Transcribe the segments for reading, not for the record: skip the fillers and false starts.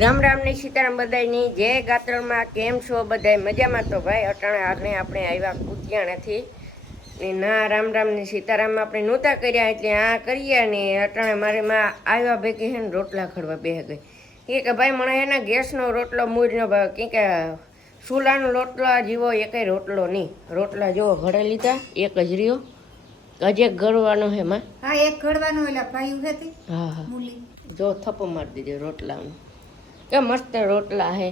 રામ રામ ને સીતારામ બધાયની જય ગાત્રણમાં કેમ છો બધાય મજામાં? તો ભાઈ અટાણે આપણે આવ્યા કુતિયાણાથી ને ના રામ રામ ને સીતારામ આપણે નહોતા કર્યા એટલે આ કર્યા ને અટાણે મારે માં આવ્યા ભેગી હે ને રોટલા ખડવા બેહી ગઈ કે ભાઈ મને હે ને ગેસનો રોટલો મૂળનો ભાવ કે ચૂલાનો રોટલો જીવો એકેય રોટલો નહીં. રોટલા જેવો ઘડે લીધા એક જ રહ્યો હજી એક ઘડવાનો હે માં. હા એક ઘડવાનો એટલે ભાઈ હતી. હા હા જો થપ્પો મારી દીધો રોટલામાં. કે મસ્ત રોટલા હે.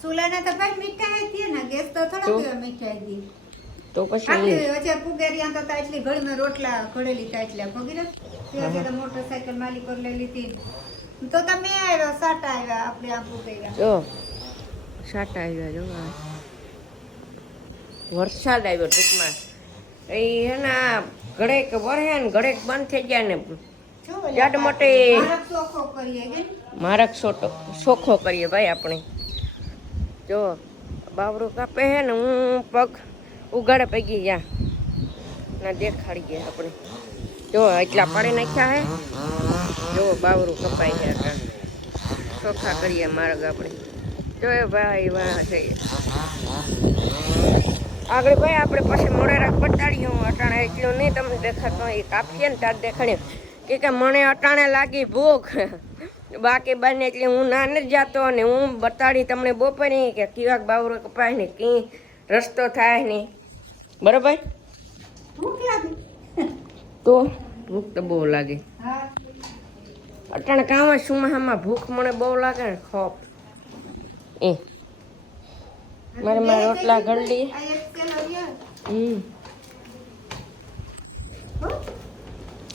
સુલાના તો ભાઈ મીઠાઈ હતી ને ગેસ તો થોડા કેવા મીઠાઈ હતી. તો પછી આટલી વચ્ચે પુગેરિયા તો એટલી ઘડીમાં રોટલા ઘડેલી તા એટલે ભગીરે ત્યાં તો મોટરસાઇકલ માલિક પર લઈ લીધી તો તમે આવ્યા સાટા આવ્યા આપણે આ પુગેરિયા જો સાટા આવ્યા જો વરસાદ આવ્યો ટૂંકમાં એ હે ને ઘડેક વરહે ને ઘડેક બંધ થઈ જાય ને જાડ મોટે મારક સોખો કરીએ ભાઈ આપણે. જો બાવરું કાપે હે ને હું પગ ઉગાડે પગી ગયા ના દેખાડી ગયા આપણે. જો એટલા પાણી નાખ્યા હે. જો બાવરું કપાઈ ગયા ચોખ્ખા કરીએ માર્ગ આપણે. જો એ ભાઈ વાહ છે આગળ ભાઈ આપણે પછી મોડેરા બતાડીએ. હું અટાણે એટલું નહીં તમને દેખાતો એ કાપીએ ને ત્યારે દેખાડ્યું કે મને અટાણે લાગી ભૂખ બાકી બને એટલે હું ના નથી જાતો અને હું બતાડી તમને બપોરે કે કેવાક બાવરો કપાય ને કી રસ્તો થાય નહીં બરાબર. તો ભૂખ તો બહુ લાગે અટાણે કામ સુમાહામાં ભૂખ મને બહુ લાગે ને ખોપ એ મારે મારા રોટલા ઘડી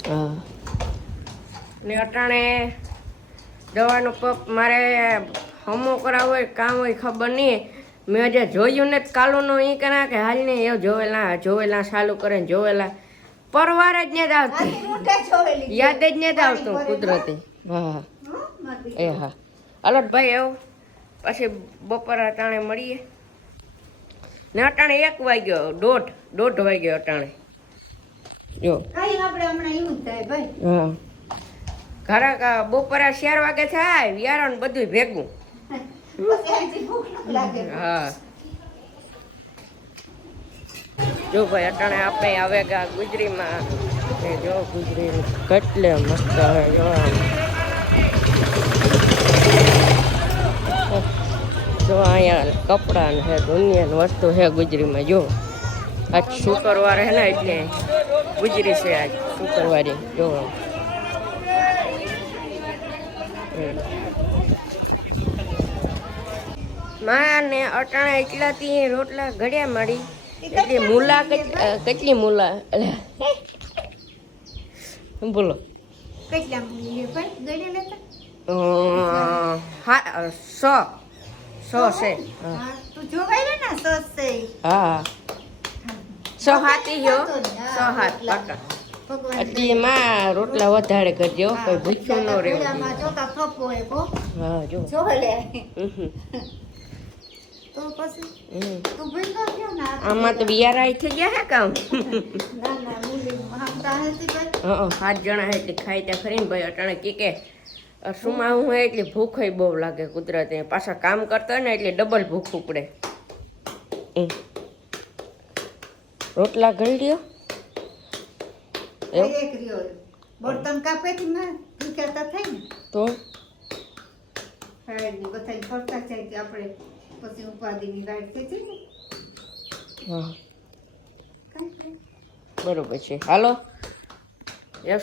હા ને અટાણે દવાનો પપ મારે હમો કરાવો હોય કામ હોય ખબર નહીં. મેં હજે જોયું ને કાલુનું એ કરા કે હાલ ને એવું જોવેલા ચાલુ કરે ને જોવેલા પરવાર જ નથી આવતી યાદ જ નથી આવતું કુદરતી. હા એ હા અલટ ભાઈ એવું પછી બપોર અટાણે મળીએ ને અટાણે 1 વાગ્યો દોઢ વાગ્યો અટાણે. જો હા ઘરા બપોરે 4 વાગે થાય વિયારણ બધું ભેગું. હા જો ભાઈ અટાણે આપણે આવે ગયા ગુજરીમાં જો ગુજરી કેટલે મસ્ત હે. જો અહીંયા કપડાં ને દુનિયાની વસ્તુ છે ગુજરીમાં. જો આજ શુક્રવાર હે ને એટલે ગુજરી છે આજ શુક્રવારે. જો માં ને અટાણા એટલાથી રોટલા ઘડ્યા મારી એટલે મૂલા કેટલી મૂલા બોલો કેટલા હા 100 છે. તું જોવાય ને 100 છે. હા 100 હાથી ગયો 100 હાથ પાકા એટલે માં રોટલા વધારે કરજો કોઈ ભૂખ્યું ન રહેવું. હા જો આમાં તો બિયારા થઈ ગયા હે કામ. 7 જણા હે એટલે ખાઈ ત્યાં ખરી ને ભાઈ અટાણે કે સુમાં હું હોય એટલે ભૂખ બહુ લાગે કુદરતે. પાછા કામ કરતા હોય ને એટલે ડબલ ભૂખ ઉપડે. રોટલા ઘડી દો બર્તન કાપે થાય ને તો બધા ફરતા જાય આપણે પછી ઉપાધિની ગાઈડ થઈ ને. હા બરોબર છે. હાલો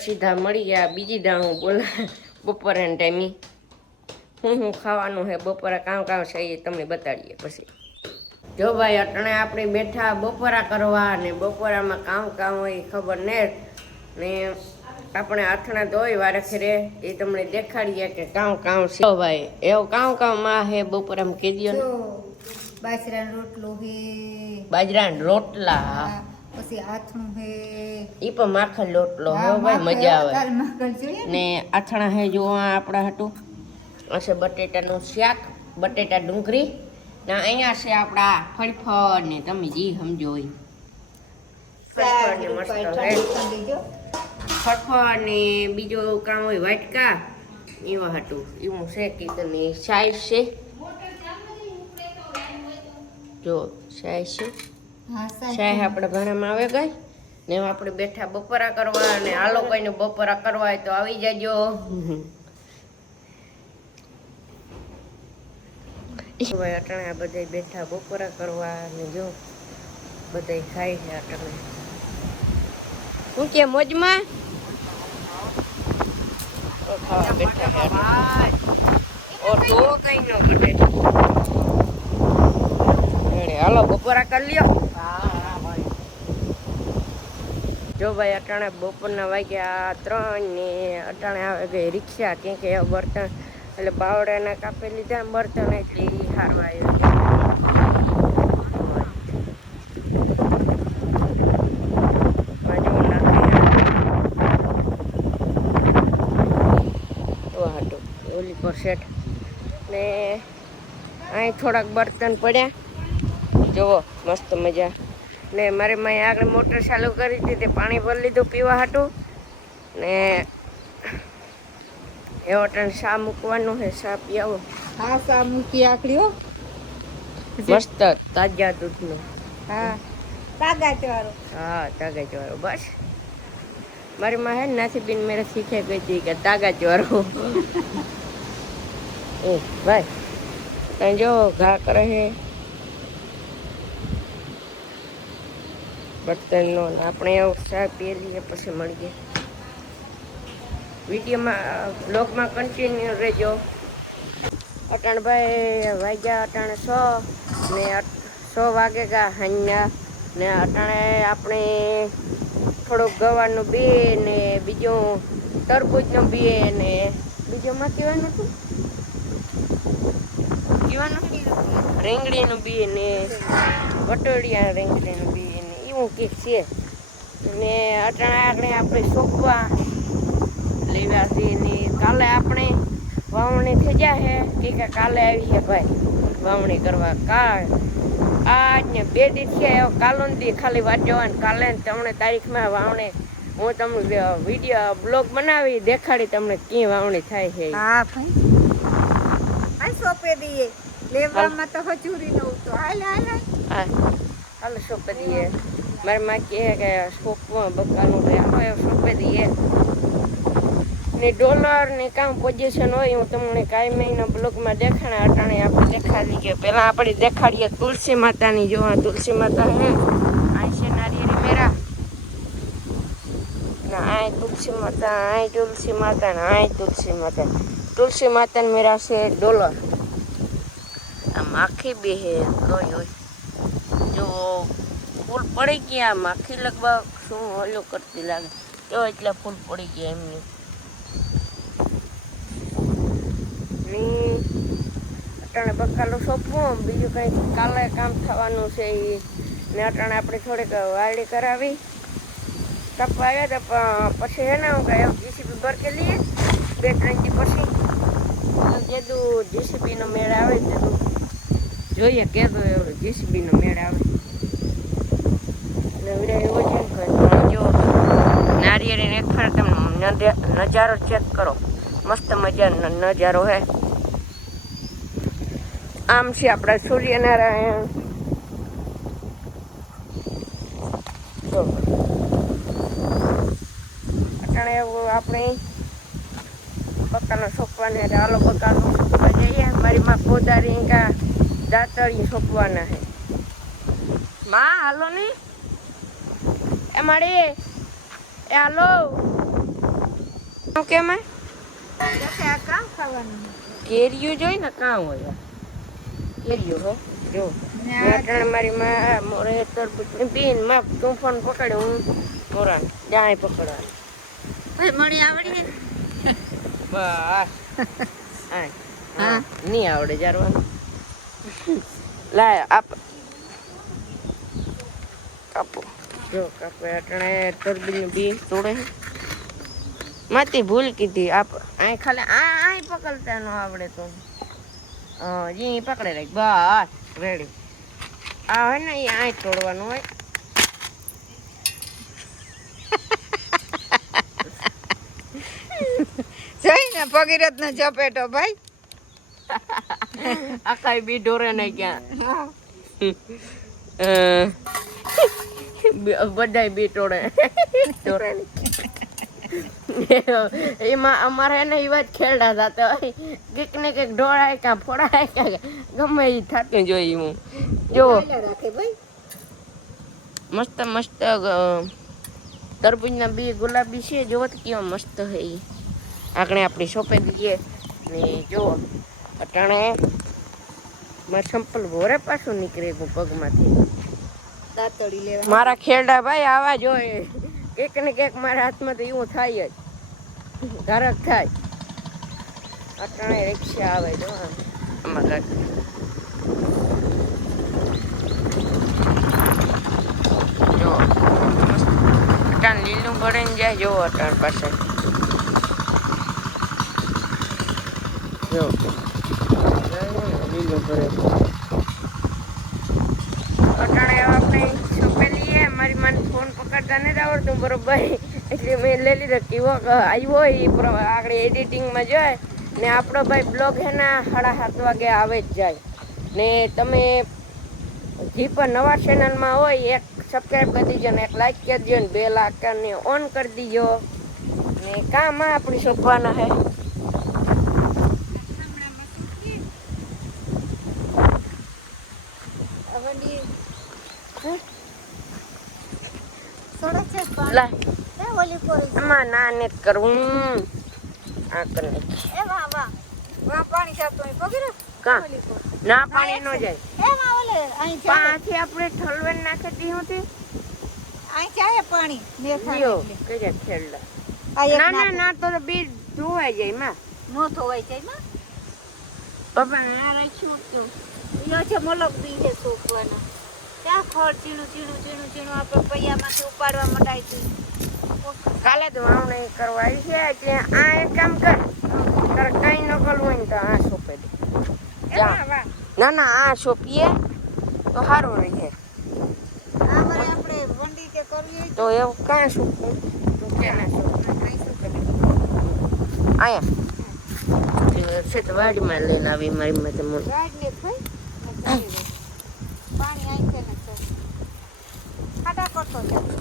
સીધા મળી ગયા બીજી દાણ બોલા બપોરે ટાઈમે હું ખાવાનું છે બપોરે કામ છે એ તમને બતાડીએ પછી. જો ભાઈ અટણે આપણે બેઠા બપોરા કરવા ને બપોરામાં કામ હોય ખબર ને આપણે આથણા ધોઈ વારે ફેરે એ તમને દેખાડીએ કે કામ છે ભાઈ. એવું કામ માં હે બપોરામાં કીધું ને બાજરાનો રોટલો હે બાજરાના રોટલા પછી આથણું હે ઈ પણ માખણ રોટલો હે ભાઈ મજા આવે ને આથણા હે જો આપણા હાટું હશે બટેટાનું શાક બટેટા ડુંગળી ને અહીંયા છે આપણા ફળફળ ને તમે જી સમજો હોય ફળફળ ને મસ્ત હે ફળફળ ને બીજો કામ હોય વાટકા એવા હાટું એવું છે કે તમે સાઈઝ છે જો સાઈઝ છે હા સાહેબ આપણે ભણામાં આવે ગઈ ને એમાં આપણે બેઠા બપોરા કરવા અને આ લોકોને બપોરા કરવા હોય તો આવી જાજો અટાણે બધા બેઠા બપોરા કરવા અને જો બધા ખાય છે અટાણે શું કે મોજમાં ખાવા બેઠા ઓ તો કઈ ન ઘટે હાલો બપોરા કરી લ્યો જો ભાઈ અટાણે બપોરના વાગ્યા 3 ને અટાણે આવે ગઈ રિક્ષા ક્યાંક એવા બર્તન એટલે બાવડાના કાપી લીધા બર્તન એટલે એ હારવા આવ્યું ઓલી પર સેટ ને અહીં થોડાક બર્તન પડ્યા જુઓ મસ્ત મજા ને મારે મેં આગળ મોટર ચાલુ કરી હતી તે પાણી ભરી લીધું પીવા હાટું ને એવો ટન શા મૂકવાનું છે શા પી આવો હા સા મૂકી આકડીઓ મસ્ત તાજા દૂધનું હા તાગાચ વાળો હા તાગાચ વાળો બસ મારી માં હે ને નાથી બીન મેરે શીખે ગઈ હતી કે તાગાચ વાળો એ ભાઈ ત્યાં જો ઘા કરે છે બર્તનનો આપણે એવું ચા પી લઈએ પછી મળીએ વિડીયોમાં બ્લોગમાં કન્ટિન્યુ રહેજો અટાણભાઈ વાગ્યા અટાણે 6 ને 6 વાગે ગયા હાંજના ને અટાણે આપણે થોડુંક ગવાનું બી ને બીજું તરબૂચનું બી ને બીજું માં કહેવાનું હતું કહેવાનું રીંગણીનું બી ને વટોડિયા રીંગણીનું બી ને એવું કંઈક છે ને અટાણે આપણે સોંપવા લેવા છીએ ને કાલે આપણે વાવણી થઈ જાય છે કે કાલે આવી છે ભાઈ વાવણી કરવા આજ ને 2 દિવસ છે કાલો દી ખાલી વાત જવાની કાલે તમને તારીખમાં વાવણી હું તમને વિડીયો બ્લોગ બનાવી દેખાડી તમને ક્યાં વાવણી થાય છે હા ભાઈ આ સોપે દઈએ લેવામાં તો હજુરી ન ઉતો હાલ હાલ હા હાલો સોંપે દઈએ મારી માં કહે કે સોંપવા બકાનું હોય સોંપે દઈએ ને ડોલર ને કામ પોઝિશન હોય હું તમને કાંઈ મહિના બ્લોગમાં દેખાણા અટાણે આપણે દેખાડી કે પહેલાં આપણે દેખાડીએ તુલસી માતાની જો તુલસી માતા હે આ છે નારિયેરી મેરા ના આ તુલસી માતા ને આ તુલસી માતા મેરા છે ડોલર આ માખી બી હે કોઈ હોય જો ફૂલ પડી ગયા માખી લગભગ શું ઓલું કરતી લાગે જો એટલે ફૂલ પડી ગયા એમની અટાણે બકાલો સોંપવું બીજું કંઈ કાલે કામ થવાનું છે એ ને અટાણે આપણે થોડીક વાડી કરાવી કાપવા આવ્યા હતા પછી હે ને હું કહે જીસીબી ભરકે લઈએ 2-3 દી પછી જેદું જીસીબીનો મેળ આવે તેદું જોઈએ કેદો એવડો જીસીબીનો મેળ આવે એટલે વિડીયો એવો છે ને જો નારિયેળીને એક ફેર તમે નજારો ચેક કરો મસ્ત મજાનો નજારો હે આમ છે આપણા સૂર્યનારાયણ જો અટાણે એવું આપણે બકાનો સોંપવાને હાલો બકાનો સોંપવા જઈએ મારી માં પોદારી કા દાતરી સોંપવાના હે માં હાલો ને એ માડી એ હાલો કેમ આ કામ ખાવાનું કેરીયું જોઈ ને કાં હોય કેરીયું હો જો અટાણે મારી માં મોરે તરબૂચ પીને માં તું ફોન પકડે હું મોરા જાય પકડવા ભાઈ મળી આવડી બસ હા નહીં આવડે જારવાનું લાય આપ કાપો જો કાપે અટાણે તરબૂચનું બી તોડે માતી ભૂલ કીધી આપ અહીં ખાલી આ પકડતા ન આવડે તો જી પકડે રાખ બસ રેડી આ હોય ને એ અહીં તોડવાનું હોય જોઈને ભગીરથ ને ઝપેટો ભાઈ. આખા બી ઢોરે નહીં ક્યાં બધાય બી ઢોરે એમાં અમારે એને એવા જ ખેલડા થતા હોય કંઈક ને કંઈક ઢોળાય કાં ફોડાય કાં ગમે એ થતું જોઈએ હું જો રાખે ભાઈ. મસ્ત મસ્ત તરબૂચના બી ગુલાબી છે જોવો તો કેવા મસ્ત છે એ આપણે આપણી શોપે દઈએ ને જો અટાણે મારે સંપલ ભોરે પાછું નીકળે પગમાંથી દાંતડી લેવા મારા ખેરડા ભાઈ આવા જોઈએ કેક ને કેક મારા હાથમાં તો એવું થાય જ ધરક થાય અટાણે રિક્ષા આવે જો આમાં જો અટાણ લીલું ભરીને જાય જો અટાણ પાસે જો લીલું ભરે અટાણે આપણે છોપેલીએ મારી મને ફોન પકડતા નથી આવડતું બરોબર એટલે મેં લઈ લીધો કેવો આવ્યો એ આગળ એડિટિંગમાં જાય ને આપણો ભાઈ બ્લોગ હે ને 7:30 વાગે આવે જ જાય ને તમે જે પણ નવા ચેનલમાં હોય એક સબસ્ક્રાઈબ કરી દીજો ને એક લાઈક કરી દો ને બેલ આઇકનને ઓન કરી દીજો ને કામમાં આપણી સોંપવાના હે લા આમાં ના ને કરવું આ કરી પાણી છાપતું ભગીરથ કા ના પાણી નો જાય પાછી આપણે ઠલવેલ નાખી દીધું હતી અહીં ચાહે પાણી લ્યો કઈ ખેડલા ના ના ના તો બી ધોવાઈ જાય માં નો ધોવાઈ જાય માં પપ્પા આ રાખ્યું તો યો છે મોલક બી છે સોકવાના ત્યાં ખડ ચીણું ચીણું ચીણું ચીણું આપણે પૈયામાંથી ઉપાડવા મંડાય છે કાલે તો વાવણી કરવા આવી છે એટલે આ એક કામ કર તારે કઈ ન કરવું હોય ને તો આ સોંપે દે ના ના આ સોંપીએ તો સારું રહે અમારે આપણે વંડી કે કરવી તો એવું કાં સોંપવું તું કે ના આયા છે તો વાડીમાં લઈને આવી મારી માટે મોટી ગાડને થઈ પાણી આઈ છે ને ખાડા કરતો જાય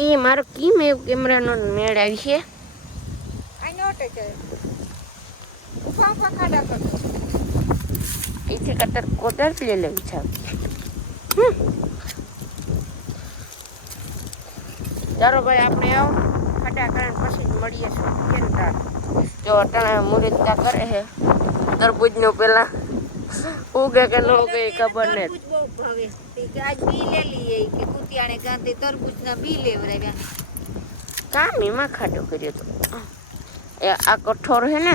એ મારો કેમ એવું કેમેરાનો મેળ આવી છે આ નોટે છે ખાડા કરતો એથી કતર કોતર લઈ લેવી છે ચાલો ભાઈ આપણે આવો ખાડા કરીને પછી જ મળીએ છીએ જો અટાણે મુરતતા કરે છે તરબૂચનું પેલા ઉગે કે ન ઉગે ખબર નહીં તરબૂચ બહુ ભાવે કે આજ બી લે લઈએ કે કુતિયાણે ગાંધી તરબૂચના બી લેવરાવ્યા કામ એમાં ખાડો કર્યો તો એ આ કઠોર છે ને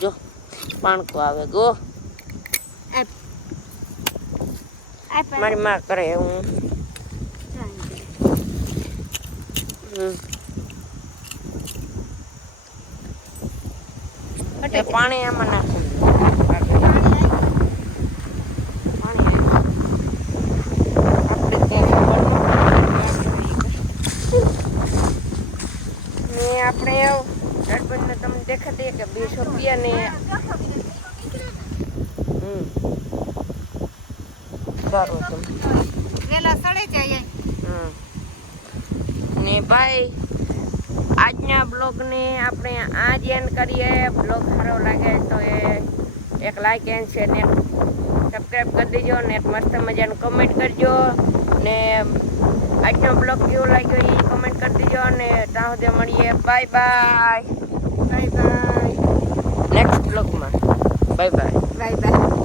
જો પાણકો આવે ગો મારી માં કરે હું પાણી આમાં નાખું આપણે તરબૂચને તમને દેખાતી કે 20 રૂપિયા ને સારું વેલા સડે જાય ને ભાઈ આજના બ્લોગને આપણે આ જ એન્ડ કરીએ બ્લોગ સારો લાગે તો એ એક લાઈક એન્ડ શેર ને સબસ્ક્રાઈબ કરી દેજો ને એક મસ્ત મજાનું કમેન્ટ કરજો ને આજનો બ્લોગ કેવો લાગ્યો એ કમેન્ટ કરી દેજો અને ત્યાં સુધી મળીએ બાય બાય નેક્સ્ટ બ્લોગમાં બાય બાય બાય બાય